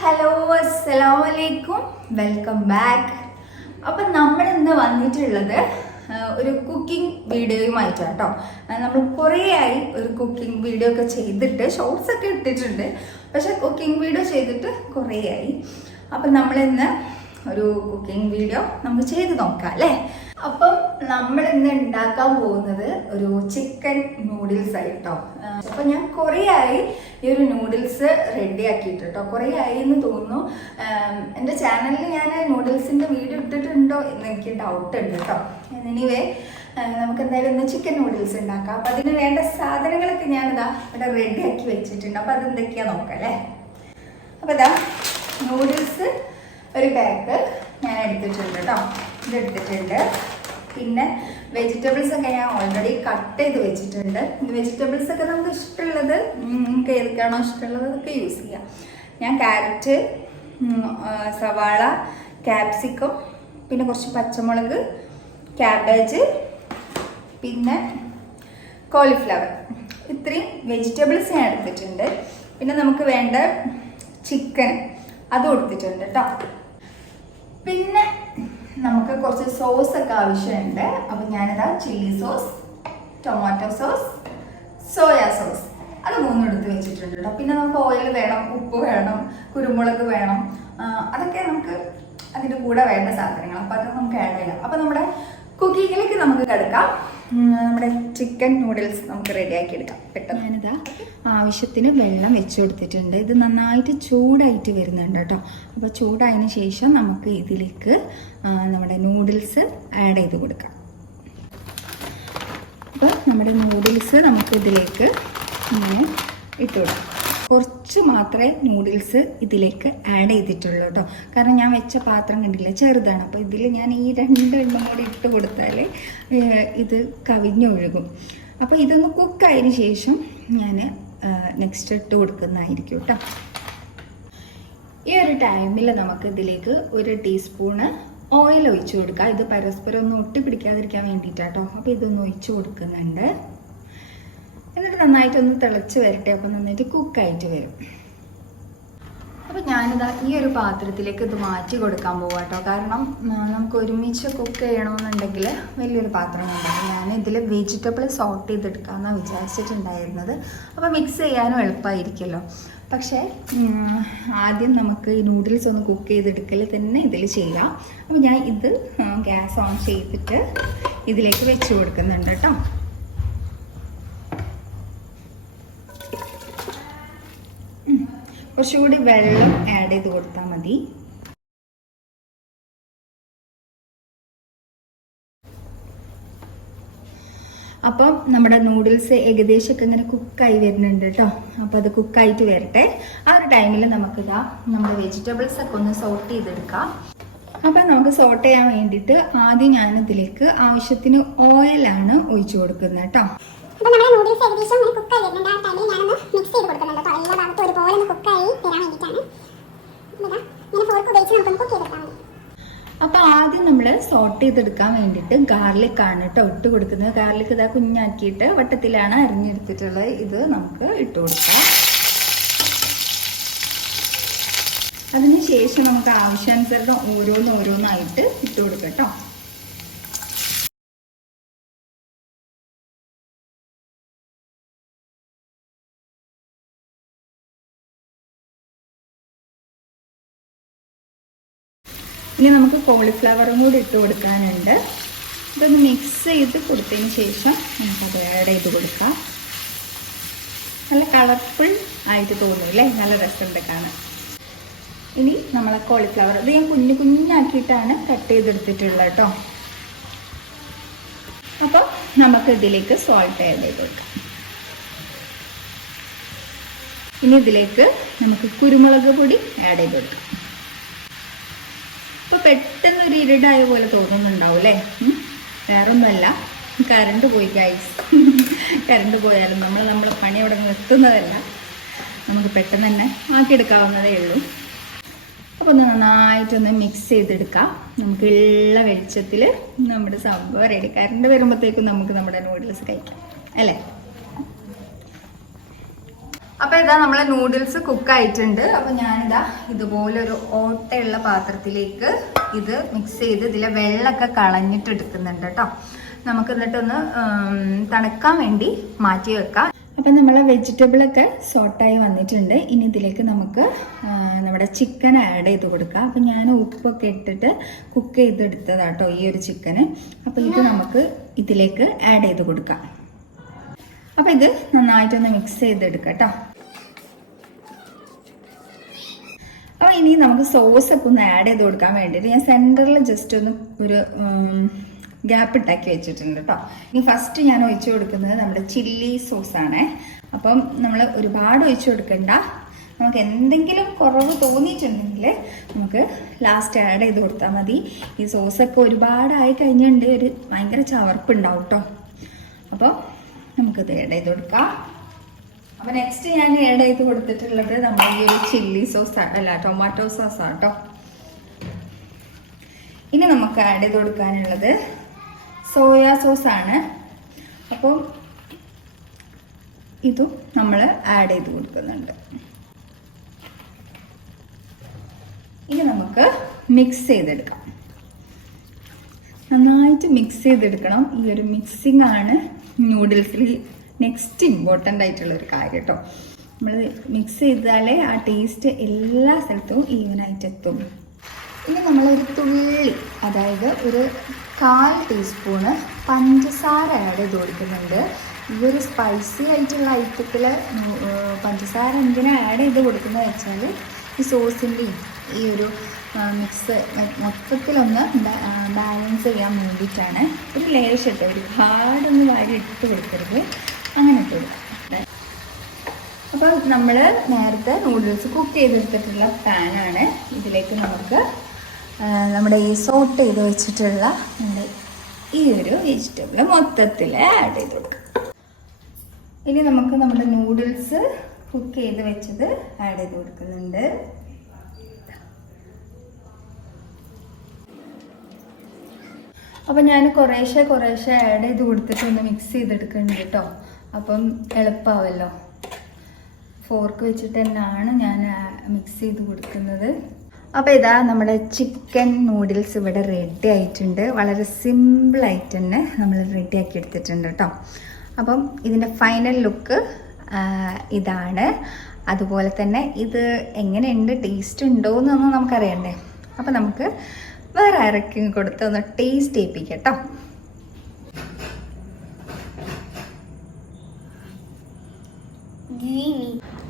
Hello അസ്സലാമലൈക്കും welcome back അപ്പം നമ്മൾ ഇന്ന് വന്നിട്ടുള്ളത് ഒരു കുക്കിംഗ് വീഡിയോയുമായിട്ടാണ് കേട്ടോ നമ്മൾ കുറേയായി ഒരു കുക്കിംഗ് വീഡിയോ ഒക്കെ ചെയ്തിട്ട് ഷോർട്സ് ഒക്കെ ഇട്ടിട്ടുണ്ട്. പക്ഷെ കുക്കിംഗ് വീഡിയോ ചെയ്തിട്ട് കുറേയായി. അപ്പം നമ്മളിന്ന് ഒരു കുക്കിംഗ് വീഡിയോ നമുക്ക് ചെയ്ത് നോക്കാം അല്ലേ? അപ്പം നമ്മൾ ഇന്ന് ഉണ്ടാക്കാൻ പോകുന്നത് ഒരു ചിക്കൻ നൂഡിൽസ് ആയിട്ടോ. അപ്പം ഞാൻ കുറേ ആയി ഈ ഒരു നൂഡിൽസ് റെഡി ആക്കിയിട്ട് കേട്ടോ കുറേ ആയി എന്ന് തോന്നുന്നു. എന്റെ ചാനലിൽ ഞാൻ നൂഡിൽസിന്റെ വീഡിയോ ഇട്ടിട്ടുണ്ടോ എന്ന് എനിക്ക് ഡൗട്ട് ഉണ്ട് കേട്ടോ എനിവേ നമുക്ക് എന്തായാലും ഇന്ന് ചിക്കൻ നൂഡിൽസ് ഉണ്ടാക്കാം. അപ്പം അതിന് വേണ്ട സാധനങ്ങളൊക്കെ ഞാനിതാ ഇവിടെ റെഡി ആക്കി വെച്ചിട്ടുണ്ട്. അപ്പം അതെന്തൊക്കെയാ നോക്കല്ലേ അല്ലേ? അപ്പോൾ ഇതാ നൂഡിൽസ് ഒരു പാക്ക് ഞാൻ എടുത്തിട്ടുണ്ട് കേട്ടോ ഇത് എടുത്തിട്ടുണ്ട് പിന്നെ വെജിറ്റബിൾസ് ഒക്കെ ഞാൻ ഓൾറെഡി കട്ട് ചെയ്ത് വെച്ചിട്ടുണ്ട്. വെജിറ്റബിൾസ് ഒക്കെ നമുക്ക് ഇഷ്ടമുള്ളത് നമുക്ക് ഏതൊക്കെയാണോ ഇഷ്ടമുള്ളത് അതൊക്കെ യൂസ് ചെയ്യാം. ഞാൻ ക്യാരറ്റ് സവാള ക്യാപ്സിക്കം പിന്നെ കുറച്ച് പച്ചമുളക് ക്യാബേജ് പിന്നെ കോളിഫ്ലവർ ഇത്രയും വെജിറ്റബിൾസ് ഞാൻ എടുത്തിട്ടുണ്ട്. പിന്നെ നമുക്ക് വേണ്ട ചിക്കൻ അതും കൊടുത്തിട്ടുണ്ട് കേട്ടോ പിന്നെ നമുക്ക് കുറച്ച് സോസ് ഒക്കെ ആവശ്യമുണ്ട്. അപ്പം ഞാനിതാ chilli sauce tomato sauce soya sauce അത് മൂന്നും എടുത്ത് വെച്ചിട്ടുണ്ട് കേട്ടോ. പിന്നെ നമുക്ക് ഓയിൽ വേണം ഉപ്പ് വേണം കുരുമുളക് വേണം. അതൊക്കെ നമുക്ക് അതിന്റെ കൂടെ വേണ്ട സാധനങ്ങൾ. അപ്പോൾ അതൊക്കെ നമുക്ക് ആഡ് ചെയ്യാം. അപ്പം നമ്മുടെ കുക്കിങ്ങിലേക്ക് നമുക്ക് കിടക്കാം. നമ്മുടെ ചിക്കൻ നൂഡിൽസ് നമുക്ക് റെഡിയാക്കി എടുക്കാം പെട്ടെന്ന്. ഞാനിതാ ആവശ്യത്തിന് വെള്ളം വെച്ച് കൊടുത്തിട്ടുണ്ട്. ഇത് നന്നായിട്ട് ചൂടായിട്ട് വരുന്നുണ്ട് കേട്ടോ. അപ്പോൾ ചൂടായതിനു ശേഷം നമുക്ക് ഇതിലേക്ക് നമ്മുടെ നൂഡിൽസ് ആഡ് ചെയ്ത് കൊടുക്കാം. അപ്പോൾ നമ്മുടെ നൂഡിൽസ് നമുക്ക് ഇതിലേക്ക് ഇങ്ങനെ ഇട്ട് കൊടുക്കാം. കുറച്ച് മാത്രമേ നൂഡിൽസ് ഇതിലേക്ക് ആഡ് ചെയ്തിട്ടുള്ളൂ കേട്ടോ കാരണം ഞാൻ വെച്ച പാത്രം കണ്ടില്ല ചെറുതാണ്. അപ്പോൾ ഇതിൽ ഞാൻ ഈ രണ്ട് എണ്ണം കൂടി ഇട്ട് കൊടുത്താൽ ഇത് കവിഞ്ഞൊഴുകും. അപ്പോൾ ഇതൊന്ന് കുക്കായതിന് ശേഷം ഞാൻ നെക്സ്റ്റ് ഇട്ട് കൊടുക്കുന്നതായിരിക്കും കേട്ടോ ഈ ഒരു ടൈമിൽ നമുക്ക് ഇതിലേക്ക് ഒരു ടീസ്പൂണ് ഓയിൽ ഒഴിച്ചു കൊടുക്കുക ഇത് പരസ്പരം ഒന്നും ഒട്ടിപ്പിടിക്കാതിരിക്കാൻ വേണ്ടിയിട്ടാട്ടോ. അപ്പോൾ ഇതൊന്ന് ഒഴിച്ചു കൊടുക്കുന്നുണ്ട്. എന്നിട്ട് നന്നായിട്ടൊന്ന് തിളച്ച് വരട്ടെ. അപ്പോൾ നന്നായിട്ട് കുക്കായിട്ട് വരും. അപ്പോൾ ഞാനിതാ ഈ ഒരു പാത്രത്തിലേക്ക് ഇത് മാറ്റി കൊടുക്കാൻ പോവാം കേട്ടോ കാരണം നമുക്ക് ഒരുമിച്ച് കുക്ക് ചെയ്യണമെന്നുണ്ടെങ്കിൽ വലിയൊരു പാത്രം ഉണ്ടാകും ഞാൻ ഇതിൽ വെജിറ്റബിൾ സോട്ട് ചെയ്തെടുക്കാമെന്നാണ് വിചാരിച്ചിട്ടുണ്ടായിരുന്നത്. അപ്പോൾ മിക്സ് ചെയ്യാനും എളുപ്പമായിരിക്കുമല്ലോ പക്ഷേ ആദ്യം നമുക്ക് ഈ നൂഡിൽസ് ഒന്ന് കുക്ക് ചെയ്തെടുക്കൽ തന്നെ ഇതിൽ ചെയ്യാം. അപ്പോൾ ഞാൻ ഇത് ഗ്യാസ് ഓൺ ചെയ്തിട്ട് ഇതിലേക്ക് വെച്ച് കൊടുക്കുന്നുണ്ട് കേട്ടോ കുറച്ചുകൂടി വെള്ളം ആഡ് ചെയ്ത് കൊടുത്താൽ മതി. അപ്പം നമ്മുടെ നൂഡിൽസ് ഏകദേശമൊക്കെ ഇങ്ങനെ കുക്കായി വരുന്നുണ്ട് കേട്ടോ അപ്പം അത് കുക്കായിട്ട് വരട്ടെ. ആ ഒരു ടൈമിൽ നമുക്കിതാ നമ്മുടെ വെജിറ്റബിൾസ് ഒക്കെ ഒന്ന് സോർട്ട് ചെയ്തെടുക്കാം. അപ്പം നമുക്ക് സോർട്ട് ചെയ്യാൻ വേണ്ടിയിട്ട് ആദ്യം ഞാനിതിലേക്ക് ആവശ്യത്തിന് ഓയിലാണ് ഒഴിച്ചു കൊടുക്കുന്നത് കേട്ടോ അപ്പൊ നമ്മുടെ നൂഡിൽസ് ഏകദേശം ഇങ്ങനെ കുക്കായി വരുന്നുണ്ട്. ആ ടൈമിൽ ഞാനൊന്ന് മിക്സ് ചെയ്ത് കൊടുക്കുന്നുണ്ട് കേട്ടോ. എല്ലാ ഭാഗത്തും ഒരുപോലെ ഒന്ന് കുക്കായി വരാൻ വേണ്ടിയിട്ടാണ്. ഇതാ ഇങ്ങനെ ഫോർക്ക് ഉപയോഗിച്ച് നമുക്കൊന്ന് കുക്ക് ചെയ്തെടുക്കാൻ മതി അപ്പൊ ആദ്യം നമ്മൾ സോട്ട് ചെയ്തെടുക്കാൻ വേണ്ടിയിട്ട് ഗാർലിക് ആണ് കേട്ടോ ഇട്ട് കൊടുക്കുന്നത്. ഗാർലിക് ഇതാ കുഞ്ഞാക്കിയിട്ട് വട്ടത്തിലാണ് അരിഞ്ഞെടുത്തിട്ടുള്ളത്. ഇത് നമുക്ക് ഇട്ട് കൊടുക്കാം. അതിനുശേഷം നമുക്ക് ആവശ്യാനുസരണം ഓരോന്ന് ഓരോന്നായിട്ട് ഇട്ട് കൊടുക്കാം കേട്ടോ ഇനി നമുക്ക് കോളിഫ്ലവറും കൂടി ഇട്ട് കൊടുക്കാനുണ്ട്. ഇതൊന്ന് മിക്സ് ചെയ്ത് കൊടുത്തതിന് ശേഷം നമുക്കത് ആഡ് ചെയ്ത് കൊടുക്കാം. നല്ല കളർഫുൾ ആയിട്ട് തോന്നും അല്ലേ? നല്ല രസമുണ്ട് കാണാൻ. ഇനി നമ്മളെ കോളിഫ്ലവർ ഇത് ഞാൻ കുഞ്ഞു കുഞ്ഞാക്കിയിട്ടാണ് കട്ട് ചെയ്തെടുത്തിട്ടുള്ളത് കേട്ടോ. അപ്പോൾ നമുക്ക് ഇതിലേക്ക് സോൾട്ട് ആഡ് ചെയ്ത് കൊടുക്കാം. ഇനി ഇതിലേക്ക് നമുക്ക് കുരുമുളക് പൊടി ആഡ് ചെയ്ത് കൊടുക്കാം. പെട്ടെന്ന് ഒരു ഇരുടായ പോലെ തോന്നുന്നുണ്ടാവും അല്ലേ. വേറൊന്നുമല്ല. കറണ്ട് പോയി ഗൈസ് കറണ്ട് പോയാലും നമ്മൾ നമ്മളെ പണി അവിടെ നിർത്തുന്നതല്ല. നമുക്ക് പെട്ടെന്ന് തന്നെ ആക്കിയെടുക്കാവുന്നതേ ഉള്ളൂ. അപ്പോൾ ഒന്ന് നന്നായിട്ടൊന്ന് മിക്സ് ചെയ്തെടുക്കാം. നമുക്ക് ഉള്ള വെളിച്ചത്തിൽ നമ്മുടെ സംഭവം റെഡി കറണ്ട് വരുമ്പോഴത്തേക്കും നമുക്ക് നമ്മുടെ നൂഡിൽസ് കഴിക്കാം. അല്ലേ? അപ്പൊ ഇതാ നമ്മളെ നൂഡിൽസ് കുക്ക് ആയിട്ടുണ്ട്. അപ്പൊ ഞാനിതാ ഇതുപോലൊരു ഓട്ടയുള്ള പാത്രത്തിലേക്ക് ഇത് മിക്സ് ചെയ്ത് ഇതിലെ വെള്ളമൊക്കെ കളഞ്ഞിട്ട് എടുക്കുന്നുണ്ട് കേട്ടോ. നമുക്ക് എന്നിട്ടൊന്ന് തണുക്കാൻ വേണ്ടി മാറ്റി വെക്കാം. അപ്പം നമ്മൾ വെജിറ്റബിളൊക്കെ സോട്ടായി വന്നിട്ടുണ്ട്. ഇനി ഇതിലേക്ക് നമുക്ക് നമ്മുടെ ചിക്കൻ ആഡ് ചെയ്ത് കൊടുക്കാം. അപ്പം ഞാൻ ഉപ്പൊക്കെ ഇട്ടിട്ട് കുക്ക് ചെയ്തെടുത്തതാട്ടോ ഈ ഒരു ചിക്കന് അപ്പോൾ ഇത് നമുക്ക് ഇതിലേക്ക് ആഡ് ചെയ്ത് കൊടുക്കാം. അപ്പോൾ ഇത് നന്നായിട്ടൊന്ന് മിക്സ് ചെയ്തെടുക്കാം കേട്ടോ. അപ്പോൾ ഇനി നമുക്ക് സോസ് ഒക്കെ ഒന്ന് ആഡ് ചെയ്ത് കൊടുക്കാൻ വേണ്ടിയിട്ട് ഞാൻ സെന്ററിൽ ജസ്റ്റ് ഒന്ന് ഒരു ഗ്യാപ്പ് ഇട്ടാക്കി വെച്ചിട്ടുണ്ട് കേട്ടോ ഇനി ഫസ്റ്റ് ഞാൻ ഒഴിച്ചു കൊടുക്കുന്നത് നമ്മുടെ ചില്ലി സോസാണ് അപ്പം നമ്മൾ ഒരുപാട് ഒഴിച്ചു കൊടുക്കണ്ട. നമുക്ക് എന്തെങ്കിലും കുറവ് തോന്നിയിട്ടുണ്ടെങ്കിൽ നമുക്ക് ലാസ്റ്റ് ആഡ് ചെയ്ത് കൊടുത്താൽ മതി. ഈ സോസൊക്കെ ഒരുപാടായി കഴിഞ്ഞിട്ടുണ്ട്. ഒരു ഭയങ്കര ചവർപ്പുണ്ടാവും കേട്ടോ അപ്പോൾ നമുക്കിത് ആഡ് ചെയ്ത് കൊടുക്കാം. അപ്പൊ നെക്സ്റ്റ് ഞാൻ ഏഡ് ചെയ്ത് കൊടുത്തിട്ടുള്ളത് നമ്മുടെ ഈ ഒരു ചില്ലി സോസ് അല്ല ടൊമാറ്റോ സോസ് ആട്ടോ ഇനി നമുക്ക് ആഡ് ചെയ്ത് കൊടുക്കാനുള്ളത് സോയ സോസ് ആണ്. അപ്പോൾ ഇതും നമ്മൾ ആഡ് ചെയ്ത് കൊടുക്കുന്നുണ്ട്. ഇനി നമുക്ക് മിക്സ് ചെയ്തെടുക്കാം. നന്നായിട്ട് മിക്സ് ചെയ്തെടുക്കണം. ഈ ഒരു മിക്സിംഗ് ആണ് നൂഡിൽസിൽ നെക്സ്റ്റ് ഇമ്പോർട്ടന്റ് ആയിട്ടുള്ള ഒരു കാര്യം കേട്ടോ നമ്മൾ മിക്സ് ചെയ്താലേ ആ ടേസ്റ്റ് എല്ലാ സ്ഥലത്തും ഈവനായിട്ട് എത്തും ഇനി നമ്മളൊരു തുള്ളി അതായത് ഒരു കാൽ ടീസ്പൂണ് പഞ്ചസാര ആഡ് ചെയ്ത് കൊടുക്കുന്നുണ്ട്. ഈ ഒരു സ്പൈസി ആയിട്ടുള്ള ഐറ്റത്തിൽ പഞ്ചസാര എന്തിനാ ആഡ് ചെയ്ത് കൊടുക്കുന്നത് വെച്ചാൽ ഈ സോസിന്റെയും ഈ ഒരു മിക്സ് മൊത്തത്തിലൊന്ന് ബാലൻസ് ചെയ്യാൻ വേണ്ടിയിട്ടാണ്. ഒരു ലേശം ഒരുപാടൊന്ന് വാരി ഇട്ട് കൊടുക്കരുത്. അപ്പോൾ നമ്മൾ നേരത്തെ നൂഡിൽസ് കുക്ക് ചെയ്തെടുത്തിട്ടുള്ള പാനാണ് ഇതിലേക്ക് നമുക്ക് നമ്മുടെ ഈ സോട്ട് ചെയ്ത് വെച്ചിട്ടുള്ള നമ്മുടെ ഈ ഒരു വെജിറ്റബിൾ മൊത്തത്തിൽ ആഡ് ചെയ്ത് കൊടുക്കാം. ഇനി നമുക്ക് നമ്മുടെ നൂഡിൽസ് കുക്ക് ചെയ്ത് വെച്ചത് ആഡ് ചെയ്ത് കൊടുക്കുന്നുണ്ട്. അപ്പം ഞാൻ കുറേശ്ശെ കുറേശ്ശെ ആഡ് ചെയ്ത് കൊടുത്തിട്ടൊന്ന് മിക്സ് ചെയ്തെടുക്കുന്നുണ്ട് കേട്ടോ. അപ്പം എളുപ്പമാവല്ലോ ഫോർക്ക് വെച്ചിട്ട് തന്നെയാണ് ഞാൻ മിക്സ് ചെയ്ത് കൊടുക്കുന്നത്. അപ്പോൾ ഇതാ നമ്മുടെ ചിക്കൻ നൂഡിൽസ് ഇവിടെ റെഡി ആയിട്ടുണ്ട്. വളരെ സിമ്പിളായിട്ട് തന്നെ നമ്മൾ റെഡി ആക്കി എടുത്തിട്ടുണ്ട് കേട്ടോ അപ്പം ഇതിന്റെ ഫൈനൽ ലുക്ക് ഇതാണ്. അതുപോലെ തന്നെ ഇത് എങ്ങനെയുണ്ട്? ടേസ്റ്റ് ഉണ്ടോ എന്നൊന്നും നമുക്കറിയണ്ടേ? അപ്പം നമുക്ക് വേറെ ആരൊക്കെയും കൊടുത്ത് ഒന്ന് ടേസ്റ്റ് ചെയ്യിപ്പിക്കാം കേട്ടോ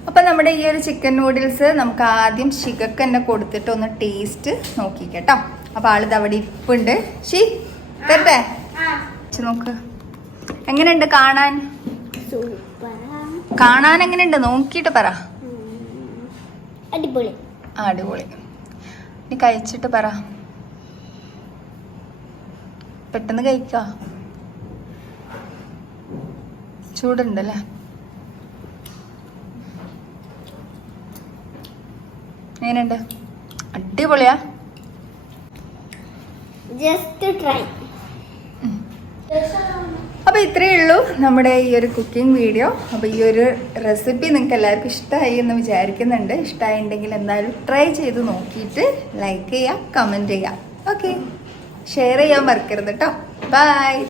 അപ്പം നമ്മുടെ ഈ ഒരു ചിക്കൻ നൂഡിൽസ് നമുക്ക് ആദ്യം ശിഖക്ക് തന്നെ കൊടുത്തിട്ട് ഒന്ന് ടേസ്റ്റ് നോക്കി കേട്ടോ അപ്പം ആളിത് അവിടെ ഇപ്പുണ്ട്. ഷീ തരട്ടെ? നോക്ക്. എങ്ങനെയുണ്ട് കാണാൻ? കാണാൻ എങ്ങനെയുണ്ട്? നോക്കിട്ട് പറ. അടിപൊളി. ആ, അടിപൊളി. നീ കഴിച്ചിട്ട് പറ. പെട്ടെന്ന് കഴിക്ക. ചൂടുണ്ടല്ലേ? എങ്ങനെയുണ്ട്? അടിപൊളിയാ. ജസ്റ്റ് ട്രൈ അപ്പോൾ ഇത്രയേ ഉള്ളൂ നമ്മുടെ ഈ ഒരു കുക്കിംഗ് വീഡിയോ അപ്പോൾ ഈ ഒരു റെസിപ്പി നിങ്ങൾക്ക് എല്ലാവർക്കും ഇഷ്ടമായി എന്ന് വിചാരിക്കുന്നുണ്ട്. ഇഷ്ടമായിട്ടുണ്ടെങ്കിൽ എന്തായാലും ട്രൈ ചെയ്ത് നോക്കിയിട്ട് ലൈക്ക് ചെയ്യുക കമന്റ് ചെയ്യുക ഓക്കെ ഷെയർ ചെയ്യാൻ മറക്കരുത് കേട്ടോ ബൈ